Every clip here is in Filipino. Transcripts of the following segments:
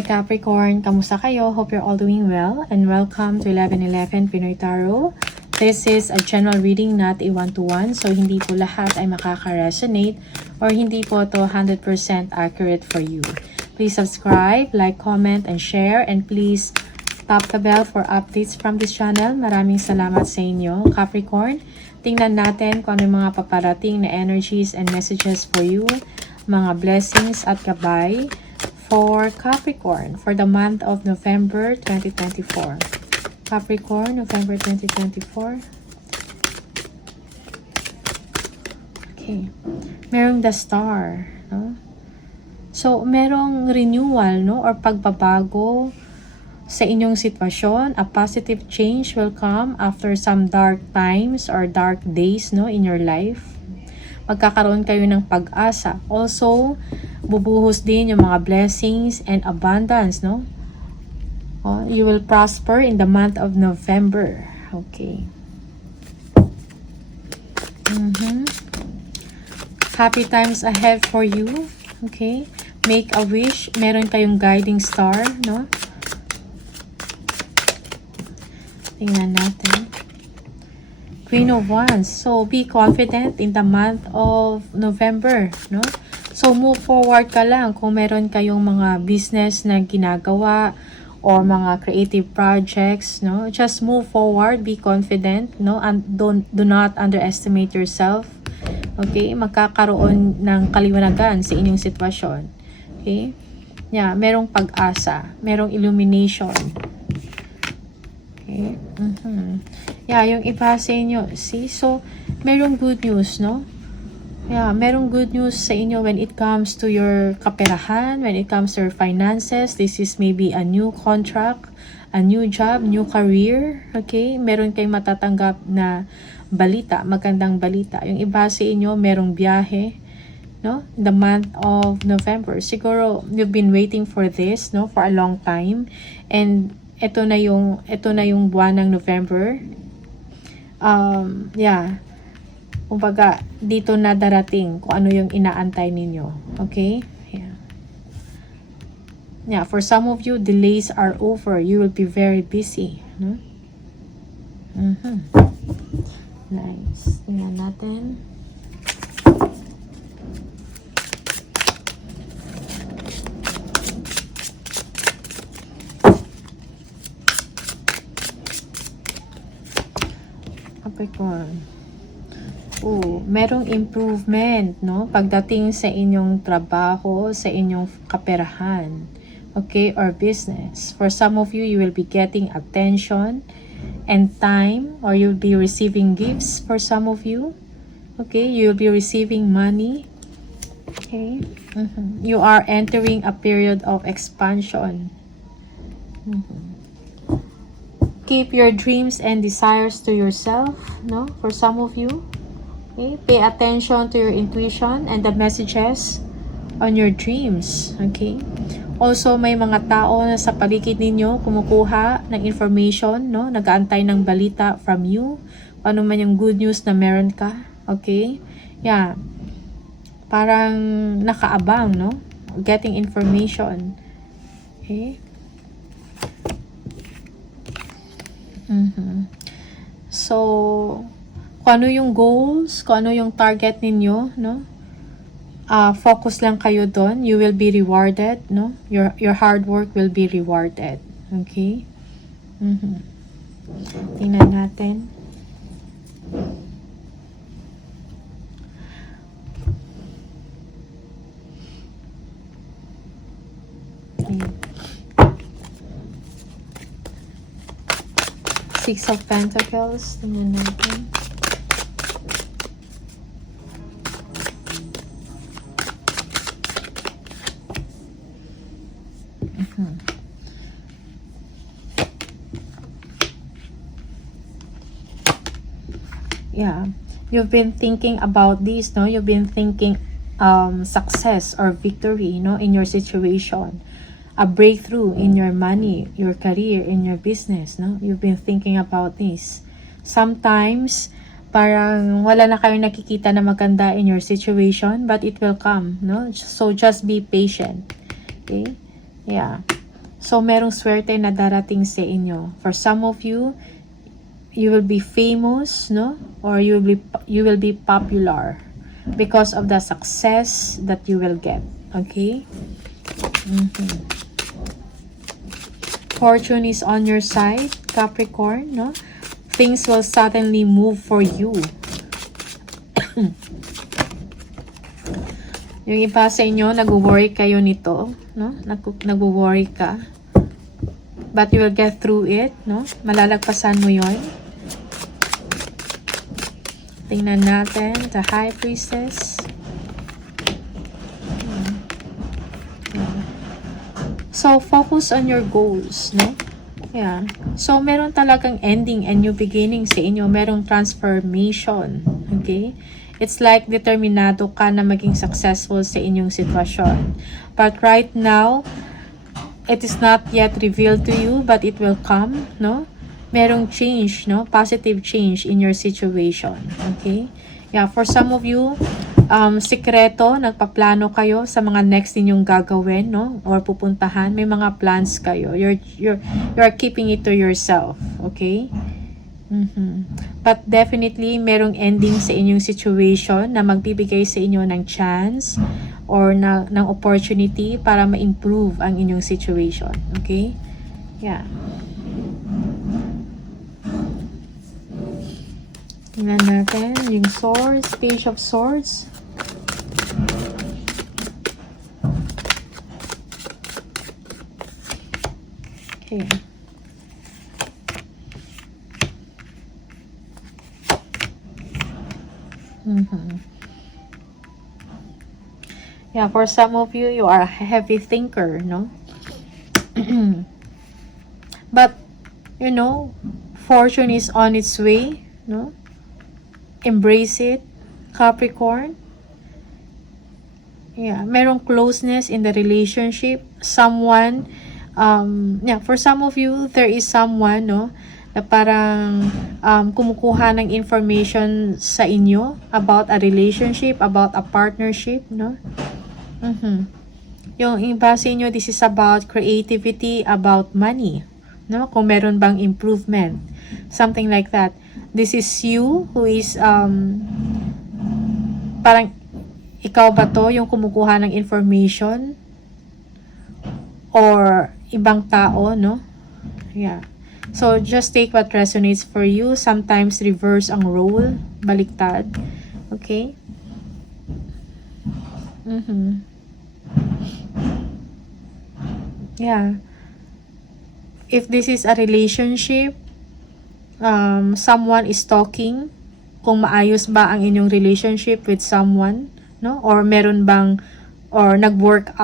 Hi Capricorn, kamusta kayo? Hope you're all doing well and welcome to 1111 Pinoy Tarot. This is a general reading, not a one-to-one, so hindi po lahat ay makaka-resonate or hindi po to 100% accurate for you. Please subscribe, like, comment, and share, and please tap the bell for updates from this channel. Maraming salamat sa inyo, Capricorn. Tingnan natin kung ano yung mga paparating na energies and messages for you, mga blessings at gabay for Capricorn for the month of November 2024. Capricorn, November 2024. Okay. Merong the star, no? So, merong renewal, no? Or pagbabago sa inyong sitwasyon. A positive change will come after some dark times or dark days, no? In your life. Magkakaroon kayo ng pag-asa. Also, bubuhos din yung mga blessings and abundance, no? You will prosper in the month of November. Okay. Happy times ahead for you. Okay. Make a wish. Meron kayong guiding star, no? Tingnan natin. Queen of Wands. So, be confident in the month of November, no? So, move forward ka lang kung meron kayong mga business na ginagawa or mga creative projects, no? Just move forward, be confident, no? And do not underestimate yourself. Okay? Magkakaroon ng kaliwanagan sa inyong sitwasyon. Okay? Yeah, merong pag-asa, merong illumination. Okay? Yeah, yung iba sa inyo, see? So, merong good news, no? Yeah, merong good news sa inyo when it comes to your kaperahan, when it comes to your finances. This is maybe a new contract, a new job, new career, okay? Meron kayong matatanggap na balita, magandang balita. Yung iba sa inyo, merong biyahe, no? The month of November. Siguro, you've been waiting for this, no? For a long time. And ito na yung buwan ng November. Yeah. Kumbaga, dito na darating kung ano yung inaantay ninyo. Okay? Yeah. Yeah, for some of you, delays are over. You will be very busy. No? Nice. Tingnan natin. Capricorn. Merong improvement, no? Pagdating sa inyong trabaho, sa inyong kaperahan, okay, or business. For some of you, you will be getting attention and time, or you'll be receiving gifts for some of you. Okay, you'll be receiving money. Okay, you are entering a period of expansion. Keep your dreams and desires to yourself, no? For some of you. Okay? Pay attention to your intuition and the messages on your dreams. Okay? Also, may mga tao na sa paligid ninyo kumukuha ng information, no? Nag-aantay ng balita from you. Ano man yung good news na meron ka. Okay? Yeah. Parang nakaabang, no? Getting information. Okay? So, kung ano yung goals, kung ano yung target ninyo, no? Focus lang kayo doon. You will be rewarded, no? Your hard work will be rewarded. Okay? Tingnan natin. Six of Pentacles. Tingnan natin. Yeah. You've been thinking about this, no? You've been thinking success or victory, no? In your situation. A breakthrough in your money, your career, in your business, no? You've been thinking about this. Sometimes, parang wala na kayong nakikita na maganda in your situation, but it will come, no? So, just be patient. Okay? Yeah. So, merong swerte na darating sa inyo. For some of you, you will be famous, no? Or you will be popular because of the success that you will get. Okay? Fortune is on your side, Capricorn, no? Things will suddenly move for you. Yung iba sa inyo, nag-worry kayo nito, no? Nag-worry ka. But you will get through it, no? Malalagpasan mo yon. Tingnan natin, the High Priestess. So, focus on your goals, no? Yeah. So, meron talagang ending and new beginning sa inyo. Merong transformation. Okay? It's like determinado ka na maging successful sa inyong sitwasyon. But right now, it is not yet revealed to you, but it will come, no? Merong change, no? Positive change in your situation. Okay? Yeah, for some of you, sikreto, nagpaplano kayo sa mga next ninyong gagawin, no? Or pupuntahan, may mga plans kayo. You're keeping it to yourself, okay? But definitely, merong ending sa inyong situation na magbibigay sa inyo ng chance or ng opportunity para ma-improve ang inyong situation, okay? Yeah. Tingnan natin yung Swords, Page of Swords. Okay. Yeah, for some of you, you are a heavy thinker, no? But, you know, fortune is on its way, no? Embrace it, Capricorn. Yeah, merong closeness in the relationship. Someone, yeah, for some of you, there is someone, no, na parang kumukuha ng information sa inyo about a relationship, about a partnership, no? Yung iba sa inyo, this is about creativity, about money, no? Kung meron bang improvement, something like that. This is you who is parang ikaw ba to yung kumukuha ng information or ibang tao, no? Yeah. So just take what resonates for you. Sometimes reverse ang role, baliktad. Okay? Yeah. If this is a relationship, someone is talking, kung maayos ba ang inyong relationship with someone, no? Or meron bang, or nag-work,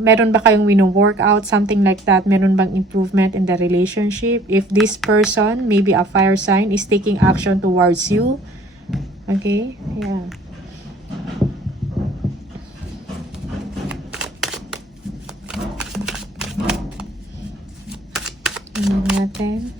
meron ba kayong wino-work out, something like that, meron bang improvement in the relationship? If this person, maybe a fire sign, is taking action towards you, okay? Yeah. Natin.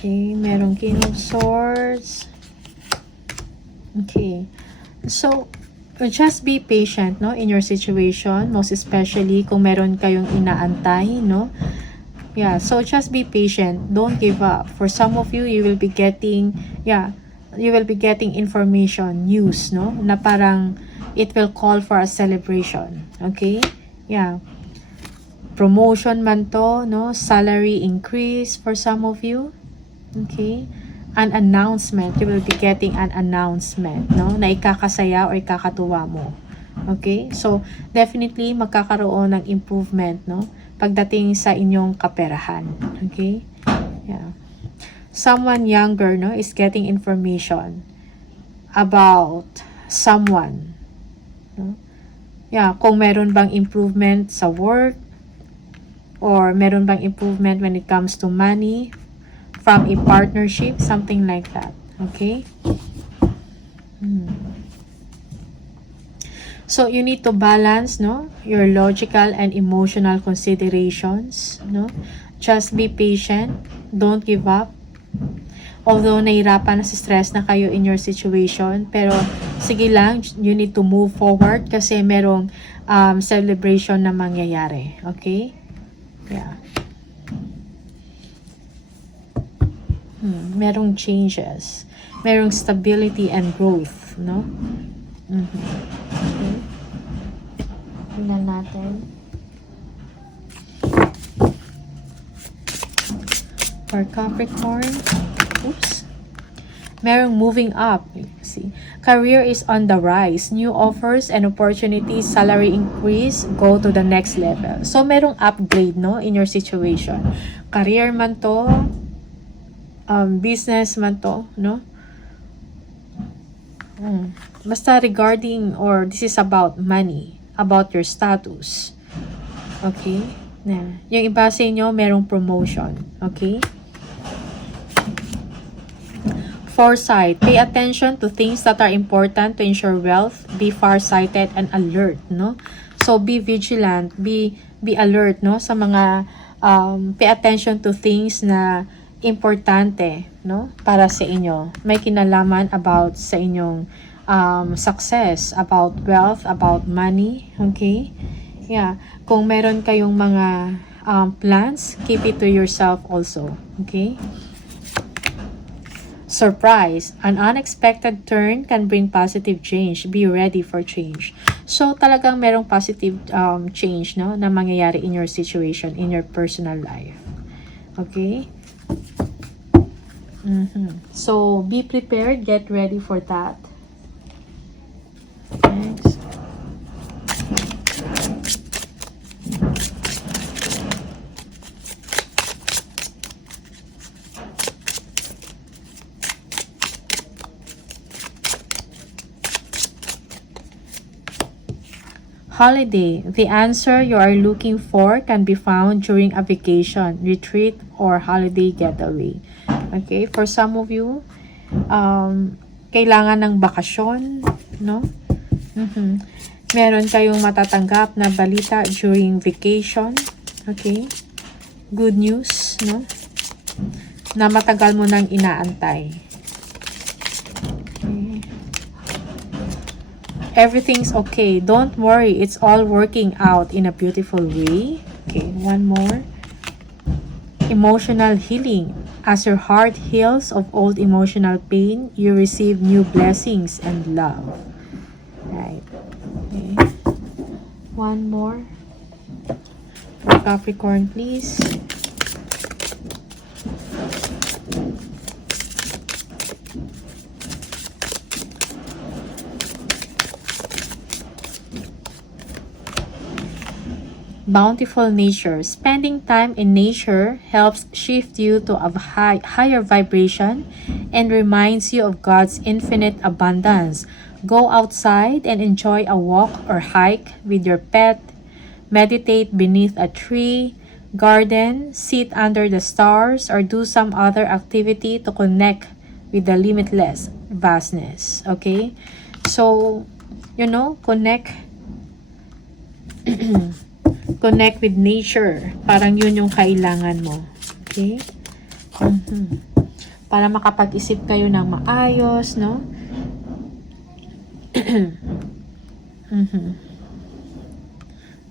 Okay, merong King of Swords. Okay. So, just be patient, no, in your situation, most especially kung meron kayong inaantay, no? Yeah, so just be patient. Don't give up. For some of you, you will be getting, you will be getting information, news, no? Na parang it will call for a celebration. Okay? Yeah. Promotion man to, no? Salary increase for some of you. Okay? An announcement. You will be getting an announcement, no? Na ikakasaya or ikakatuwa mo. Okay? So, definitely magkakaroon ng improvement, no? Pagdating sa inyong kaperahan. Okay? Yeah. Someone younger, no, is getting information about someone, no? Yeah, kung meron bang improvement sa work or meron bang improvement when it comes to money from a partnership, something like that. Okay? So you need to balance, no, your logical and emotional considerations, no? Just be patient, don't give up. Although nahirapan na stress na kayo in your situation, pero sige lang, you need to move forward kasi merong celebration na mangyayari. Okay? Yeah. Merong changes. Merong stability and growth, no? Okay. Tingnan natin. For Capricorn, oops. Merong moving up. See, career is on the rise. New offers and opportunities, salary increase, go to the next level. So, merong upgrade, no, in your situation. Career man to, business man to, no? Basta regarding, or this is about money, about your status. Okay? Yung iba sa inyo, merong promotion. Okay? Foresight. Pay attention to things that are important to ensure wealth. Be farsighted and alert, no? So, be vigilant. Be alert, no? Sa mga, pay attention to things na importante, no? Para sa inyo. May kinalaman about sa inyong success, about wealth, about money. Okay? Yeah. Kung meron kayong mga plans, keep it to yourself also. Okay? Surprise. An unexpected turn can bring positive change. Be ready for change. So, talagang merong positive change, no, na mangyayari in your situation, in your personal life. Okay? So, be prepared. Get ready for that. Next. Holiday. The answer you are looking for can be found during a vacation, retreat, or holiday getaway. Okay? For some of you, kailangan ng bakasyon, no? Meron kayong matatanggap na balita during vacation. Okay? Good news, no? Na matagal mo nang inaantay. Everything's okay. Don't worry. It's all working out in a beautiful way. Okay, one more. Emotional healing. As your heart heals of old emotional pain, you receive new blessings and love. Right. Okay. One more. For Capricorn, please. Bountiful nature. Spending time in nature helps shift you to a higher vibration and reminds you of God's infinite abundance. Go outside and enjoy a walk or hike with your pet. Meditate beneath a tree, garden, sit under the stars, or do some other activity to connect with the limitless vastness. Okay? So, you know, connect connect with nature. Parang yun yung kailangan mo. Okay? Para makapag-isip kayo ng maayos, no?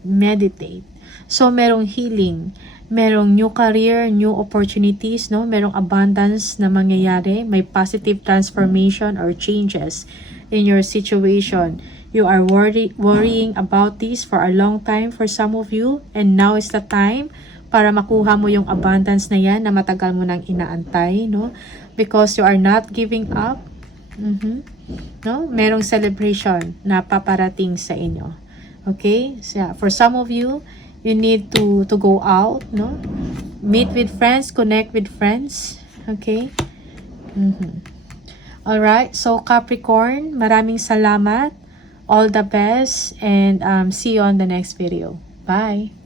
Meditate. So, merong healing. Merong new career, new opportunities, no? Merong abundance na mangyayari. May positive transformation or changes in your situation. You are worrying about this for a long time for some of you, and now is the time para makuha mo yung abundance na yan na matagal mo nang inaantay, no? Because you are not giving up. No? Merong celebration na paparating sa inyo. Okay? So, yeah, for some of you, you need to go out, no? Meet with friends, connect with friends. Okay? Alright, so Capricorn, maraming salamat. All the best, and see you on the next video. Bye!